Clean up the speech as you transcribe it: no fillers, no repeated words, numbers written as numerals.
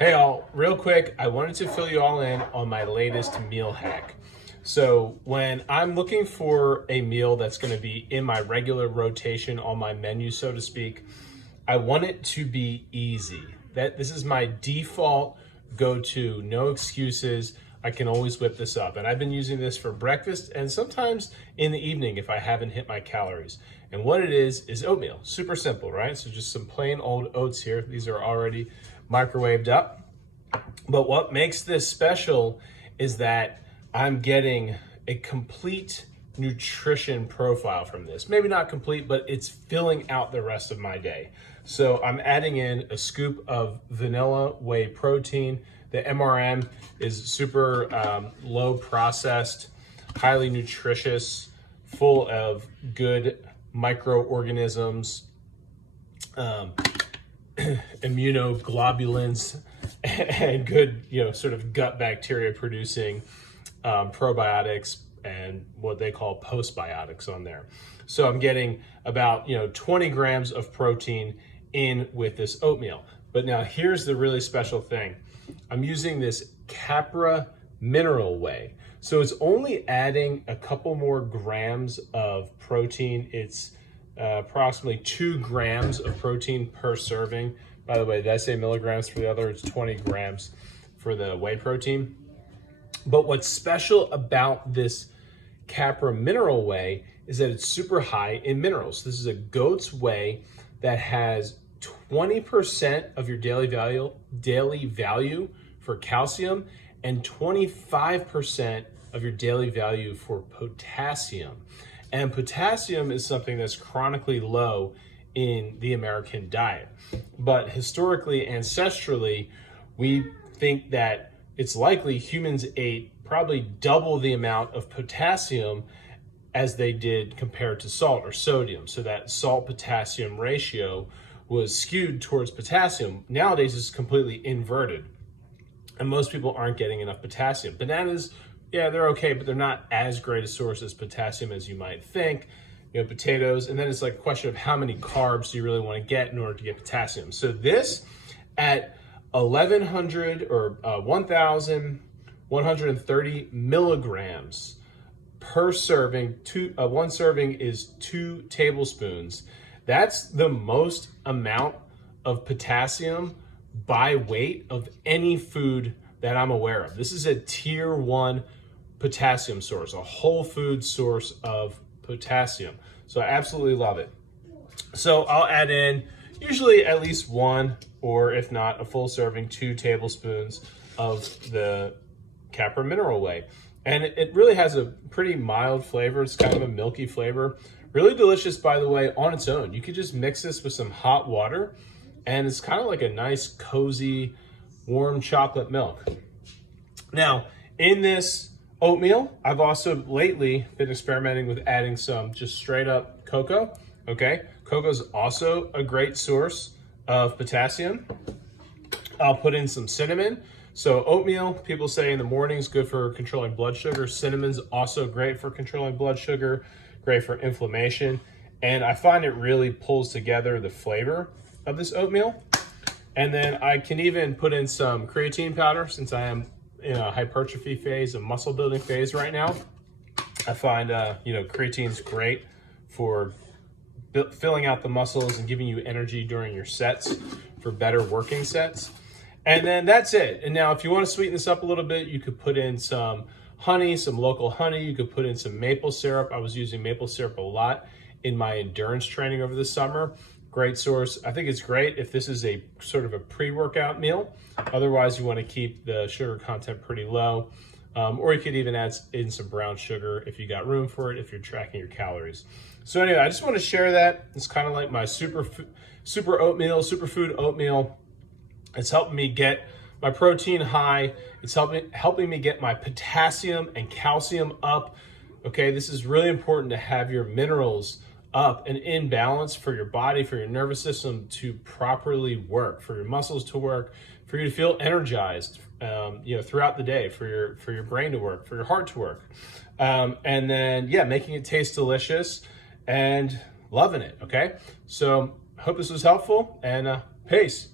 Hey all, real quick, I wanted to fill you all in on my latest meal hack. So when I'm looking for a meal that's going to be in my regular rotation on my menu, so to speak, I want it to be easy. This is my default go-to, no excuses. I can always whip this up. And I've been using this for breakfast and sometimes in the evening if I haven't hit my calories. And what it is oatmeal. Super simple, right? So just some plain old oats here. These are already microwaved up. But what makes this special is that I'm getting a complete nutrition profile from this. Maybe not complete, but it's filling out the rest of my day. So I'm adding in a scoop of vanilla whey protein. The MRM is super low processed, highly nutritious, full of good microorganisms, immunoglobulins, and good, sort of gut bacteria producing probiotics and what they call postbiotics on there. So I'm getting about 20 grams of protein in with this oatmeal. But now here's the really special thing. I'm using this Capra mineral whey. So it's only adding a couple more grams of protein. It's approximately 2 grams of protein per serving. By the way, did I say milligrams for the other? It's 20 grams for the whey protein. But what's special about this Capra mineral whey is that it's super high in minerals. This is a goat's whey that has 20% of your daily value for calcium and 25% of your daily value for potassium. And potassium is something that's chronically low in the American diet. But historically, ancestrally, we think that it's likely humans ate probably double the amount of potassium as they did compared to salt or sodium. So that salt-potassium ratio was skewed towards potassium. Nowadays, it's completely inverted. And most people aren't getting enough potassium. Bananas, yeah, they're okay, but they're not as great a source as potassium as you might think. Potatoes, and then it's like a question of how many carbs do you really want to get in order to get potassium. So this at 1,100 or 1,130 milligrams per serving, one serving is 2 tablespoons. That's the most amount of potassium by weight of any food that I'm aware of. This is a tier 1 potassium source, a whole food source of potassium. So I absolutely love it. So I'll add in usually at least 1, or if not a full serving, 2 tablespoons of the Capra mineral whey. And it really has a pretty mild flavor. It's kind of a milky flavor. Really delicious, by the way, on its own. You could just mix this with some hot water and it's kind of like a nice, cozy, warm chocolate milk. Now, in this oatmeal, I've also lately been experimenting with adding some just straight up cocoa, okay? Cocoa is also a great source of potassium. I'll put in some cinnamon. So oatmeal, people say in the morning is good for controlling blood sugar. Cinnamon's also great for controlling blood sugar, great for inflammation. And I find it really pulls together the flavor of this oatmeal. And then I can even put in some creatine powder since I am in a hypertrophy phase, a muscle building phase right now. I find, creatine's great for filling out the muscles and giving you energy during your sets for better working sets. And then that's it. And now if you want to sweeten this up a little bit, you could put in some honey, some local honey. You could put in some maple syrup. I was using maple syrup a lot in my endurance training over the summer. Great source. I think it's great if this is a sort of a pre-workout meal. Otherwise, you want to keep the sugar content pretty low. Or you could even add in some brown sugar if you got room for it, if you're tracking your calories. So anyway, I just want to share that. It's kind of like my superfood oatmeal. It's helping me get my protein high. It's helping me get my potassium and calcium up. Okay, this is really important to have your minerals up and in balance for your body, for your nervous system to properly work, for your muscles to work, for you to feel energized, throughout the day, for your brain to work, for your heart to work, and then making it taste delicious and loving it. Okay, so I hope this was helpful, and peace.